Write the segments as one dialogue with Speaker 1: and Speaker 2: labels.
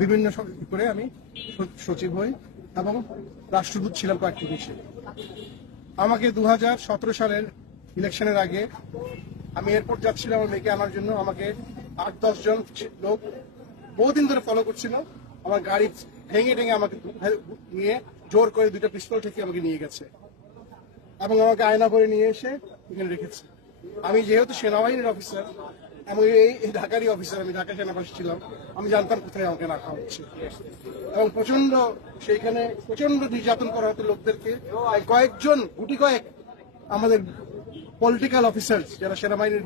Speaker 1: বিভিন্ন করে আমি সচিব হই এবং রাষ্ট্রদূত ছিলাম কয়েকটি দেশে। আমাকে দুই হাজার সতেরো সালের ইলেকশনের আগে আমি এয়ারপোর্ট যাচ্ছিলাম আমার মেয়েকে আনার জন্য। আমাকে আট, দশ জন লোক বহুদিন ধরে ফলো করছিল। আমার গাড়ি ভেঙে ভেঙে আমাকে নিয়ে জোর করে দুটো পিস্তল থেকে আমাকে নিয়ে গেছে এবং আমাকে আয়না করে নিয়ে এসে এখানে রেখেছে। আমি যেহেতু সেনাবাহিনীর অফিসার এবং এই ঢাকারই অফিসার আমি ঢাকা সেনাবাসী ছিলাম। আমি জানতাম কোথায় আমাকে রাখা হচ্ছে। এবং প্রচণ্ড সেইখানে প্রচণ্ড নির্যাতন করা হতো লোকদেরকে। কয়েকজন, গুটি কয়েক আমাদের পলিটিক্যাল অফিসার যারা সেনাবাহিনীর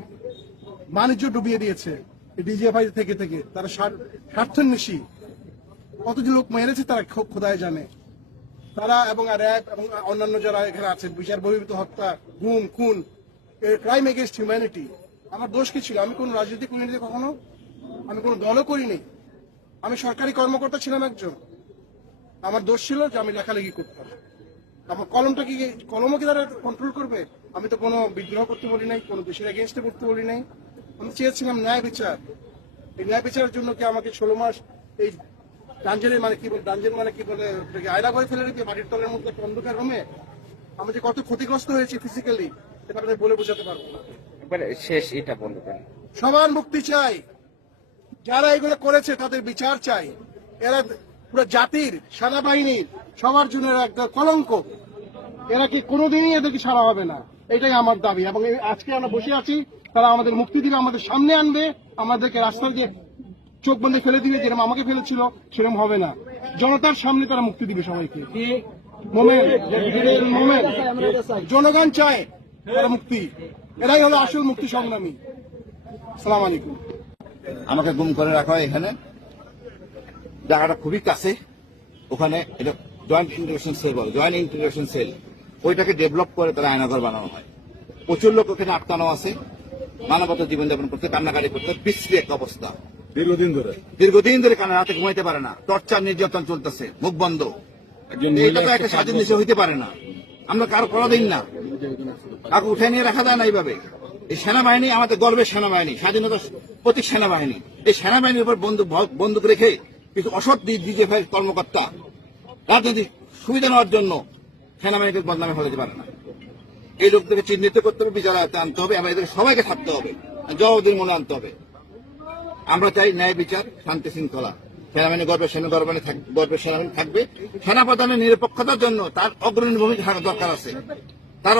Speaker 1: বাণিজ্য ডুবিয়ে দিয়েছে ডিজিএফআই থেকে থেকে, তারা স্বার- স্বার্থন্বেষী। কত যে লোক মেরেছে তারা খোদায় জানে। তারা এবং র্যাব এবং অন্যান্য যারা এখানে আছে বিচার বহির্ভূত হত্যা, গুম, খুন ক্রাইম এগেনস্ট হিউম্যানিটি আমার দোষ কি ছিল? আমি কোন রাজনৈতিক কমিউনিটি কখনো, আমি কোনো দলও করিনি। আমি সরকারি কর্মকর্তা ছিলাম একজন। আমার দোষ ছিল যে আমি লেখালেখি করতাম। আমার কলমটা কি, কলমও কি তারা কন্ট্রোল করবে? আমি তো কোনো বিদ্রোহ করতে বলি নাই, কোনো দেশের এগেনস্টে করতে বলি নাই। আমি চেয়েছিলাম ন্যায় বিচার। এই ন্যায় বিচারের জন্য কি আমাকে ষোলো মাস এই ডাঞ্জেনের মানে কি বলে ডাঞ্জেন মানে কি বলে আয়না করে ফেলে রেখে মাটির তলের মধ্যে অন্ধকার রুমে আমি যে কত ক্ষতিগ্রস্ত হয়েছি ফিজিক্যালি সেটা আপনাদের বলে বোঝাতে পারব না।
Speaker 2: একবারে শেষ এটা বলবেন
Speaker 1: সবার মুক্তি চাই। যারা এগুলো করেছে তাদের বিচার চাই। এরা পুরো জাতির, সেনাবাহিনীর, সবার জন্য একটা কলঙ্ক। এরা কি কোনোদিনই এদেরকে ছাড়া হবে না। এটাই আমার দাবি। এবং আজকে আমরা বসে আছি, তারা আমাদের মুক্তি দিবে, আমাদের সামনে আনবে, আমাদেরকে রাস্তা দিয়ে চোখ বন্ধে ফেলে দিবে, যেরকম আমাকে ফেলেছিল, সেরকম হবে না। জনতার সামনে তারা মুক্তি দিবে সবাইকে। মোমেন মোমেন। জনগণ চায় তারা মুক্তি। এরাই হলো আসল মুক্তি সংগ্রামী। সালাম আলাইকুম।
Speaker 3: আমাকে গুম করে রাখা হয় এখানে। জায়গাটা খুবই কাছে। ওখানে এটা জয়েন্ট ইন্টিগ্রেশন সেল বলে জয়েন্ট ইন্টিগ্রেশন সেল ওইটাকে ডেভেলপ করে তারা আয়নাঘর বানানো হয়। প্রচুর লোক ওখানে আটকানো আছে। মানবতা জীবনযাপন করতে কান্নাকাটি করতে বিশ্রী একটা অবস্থা।
Speaker 4: দীর্ঘদিন ধরে।
Speaker 3: দীর্ঘদিন ধরে কানে রাতে ঘুমাইতে পারে না। টর্চার নির্যাতন চলতেছে মুখ বন্ধ। এটা তো একটা স্বাধীন দেশে হইতে পারে না। আমরা কারও কোনো দিন না। কাউকে উঠে নিয়ে রাখা যায় না এইভাবে। এই সেনাবাহিনী, আমাদের গর্বের সেনাবাহিনী, স্বাধীনতা প্রতীক সেনাবাহিনী, এই সেনাবাহিনীর উপর বন্দুক বন্দুক রেখে কিছু অসৎ ডিজিএফআই কর্মকর্তা, রাজনৈতিক সুবিধা নেওয়ার জন্য সেনাবাহিনীকে বদনামে ফেলাতে পারে না। এই লোকদেরকে চিহ্নিত করতে হবে, বিচার আনতে হবে, এবং এদের সবাইকে থাকতে হবে জবাবদের মনে আনতে হবে। আমরা চাই ন্যায় বিচার, শান্তি শৃঙ্খলা। সেনাবাহিনী গর্বের সেনা গর্বানী গর্বের সেনাবাহিনী থাকবে। সেনাপ্রধানের নিরপেক্ষতার জন্য তার অগ্রণী ভূমিকা দরকার আছে। তার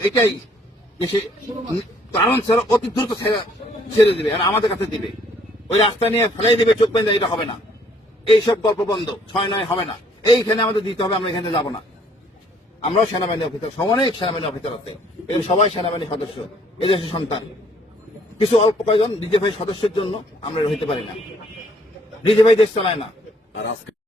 Speaker 3: এটাই অতি দ্রুত ছেড়ে- আমাদের কাছে দিবে। ওই রাস্তা নিয়ে চোখ হবে না। গল্প বন্ধ, ছয় নয় হবে না। এইখানে আমাদের দিতে হবে, আমরা এখানে যাব না। সেনাবাহিনী অফিসার সমানেই সেনাবাহিনী অফিসার আছে। এদের সবাই সেনাবাহিনী সদস্য এদেশের সন্তান। কিছু অল্প কয়েকজন ডিজেভাই সদস্যের জন্য আমরা হইতে পারি না। ডিজেভাই দেশ চালায় না।